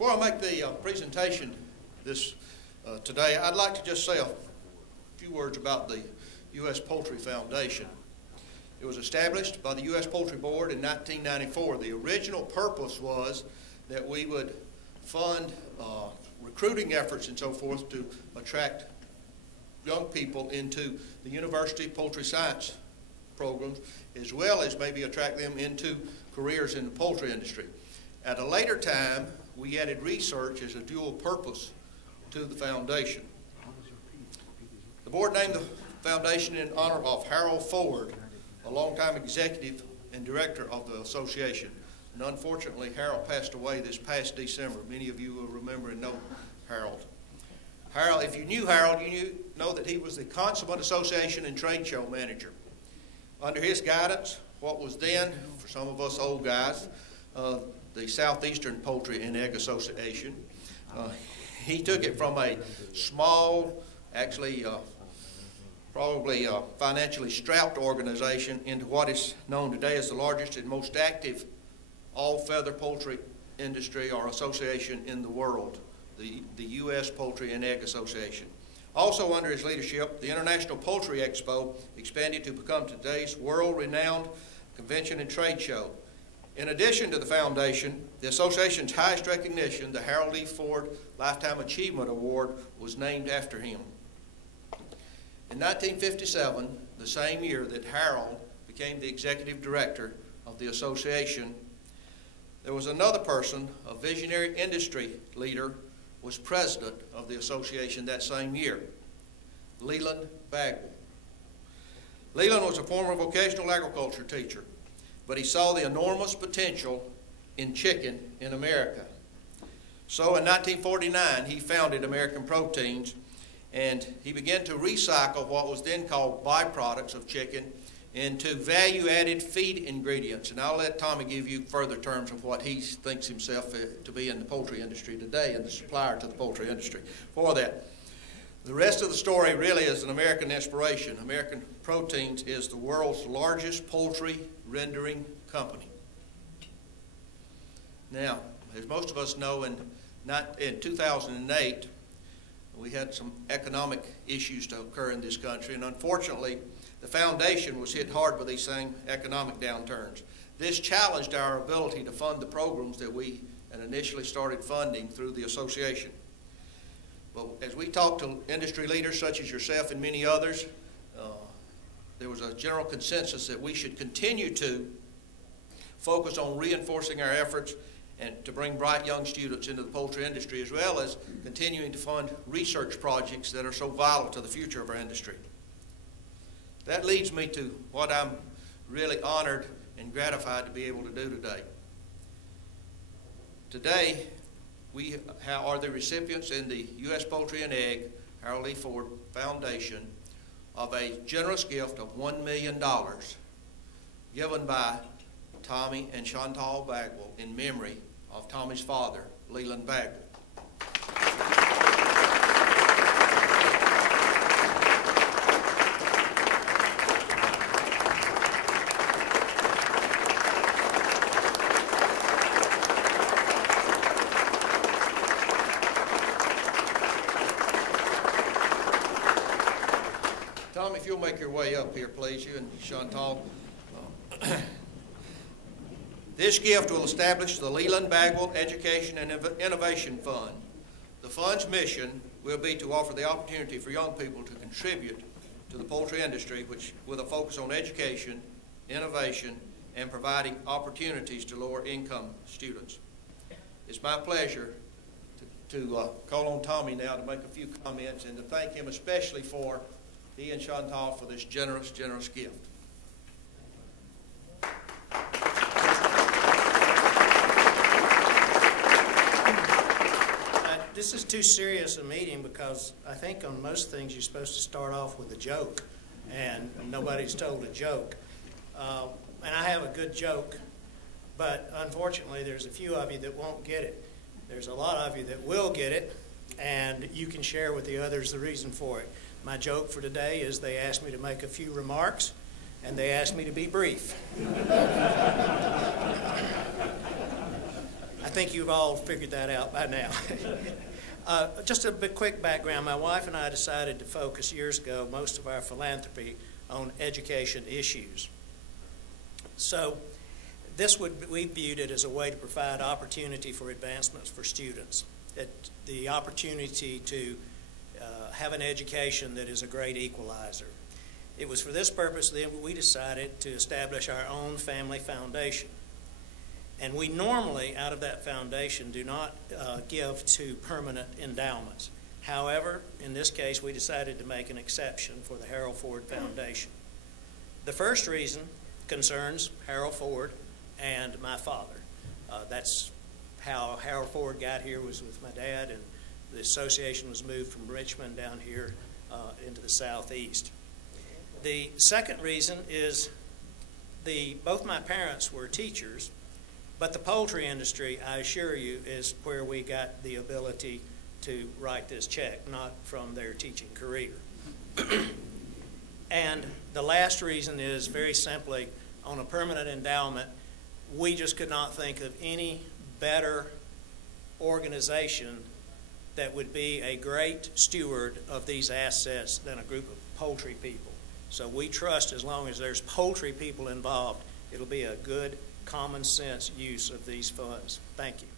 Before I make the presentation today, I'd like to just say a few words about the USPOULTRY Foundation. It was established by the U.S. Poultry Board in 1994. The original purpose was that we would fund recruiting efforts and so forth to attract young people into the university poultry science programs, as well as maybe attract them into careers in the poultry industry. At a later time, we added research as a dual purpose to the foundation. The board named the foundation in honor of Harold Ford, a longtime executive and director of the association. And unfortunately, Harold passed away this past December. Many of you will remember and know Harold. Harold, if you knew Harold, you know that he was the consummate association and trade show manager. Under his guidance, what was then, for some of us old guys, the Southeastern Poultry Egg Association, he took it from a small, actually probably financially strapped organization into what is known today as the largest and most active all-feather poultry industry or association in the world, the U.S. Poultry and Egg Association. Also under his leadership, the International Poultry Expo expanded to become today's world-renowned convention and trade show. In addition to the foundation, the association's highest recognition, the Harold E. Ford Lifetime Achievement Award, was named after him. In 1957, the same year that Harold became the executive director of the association, there was another person, a visionary industry leader, was president of the association that same year, Leland Bagwell. Leland was a former vocational agriculture teacher, but he saw the enormous potential in chicken in America. So in 1949, he founded American Proteins, and he began to recycle what was then called byproducts of chicken into value-added feed ingredients. And I'll let Tommy give you further terms of what he thinks himself to be in the poultry industry today and the supplier to the poultry industry for that. The rest of the story really is an American inspiration. American Proteins is the world's largest poultry rendering company. Now, as most of us know, in 2008, we had some economic issues to occur in this country, and unfortunately, the foundation was hit hard by these same economic downturns. This challenged our ability to fund the programs that we had initially started funding through the association. But as we talked to industry leaders such as yourself and many others, there was a general consensus that we should continue to focus on reinforcing our efforts and to bring bright young students into the poultry industry, as well as continuing to fund research projects that are so vital to the future of our industry. That leads me to what I'm really honored and gratified to be able to do today. Today, we are the recipients in the U.S. Poultry and Egg Harold E. Ford Foundation of a generous gift of $1 million given by Tommy and Chantal Bagwell in memory of Tommy's father, Leland Bagwell. Tommy, if you'll make your way up here, please, you and Chantal. This gift will establish the Leland Bagwell Education and Innovation Fund. The fund's mission will be to offer the opportunity for young people to contribute to the poultry industry, which with a focus on education, innovation, and providing opportunities to lower income students. It's my pleasure to call on Tommy now to make a few comments and to thank him especially for he and Chantal for this generous, generous gift. This is too serious a meeting because I think on most things you're supposed to start off with a joke, and nobody's told a joke. And I have a good joke, but unfortunately there's a few of you that won't get it. There's a lot of you that will get it, and you can share with the others the reason for it. My joke for today is they asked me to make a few remarks, and they asked me to be brief. I think you've all figured that out by now. Just a bit quick background. My wife and I decided to focus years ago most of our philanthropy on education issues. So we viewed it as a way to provide opportunity for advancements for students, the opportunity to have an education that is a great equalizer. It was for this purpose that we decided to establish our own family foundation. And we normally, out of that foundation, do not give to permanent endowments. However, in this case, we decided to make an exception for the Harold Ford Foundation. The first reason concerns Harold Ford and my father. That's how Harold Ford got here, was with my dad, and the association was moved from Richmond down here into the Southeast. The second reason is both my parents were teachers, but the poultry industry, I assure you, is where we got the ability to write this check, not from their teaching career. And the last reason is very simply, on a permanent endowment, we just could not think of any better organization that would be a great steward of these assets than a group of poultry people. So we trust, as long as there's poultry people involved, it'll be a good, common sense use of these funds. Thank you.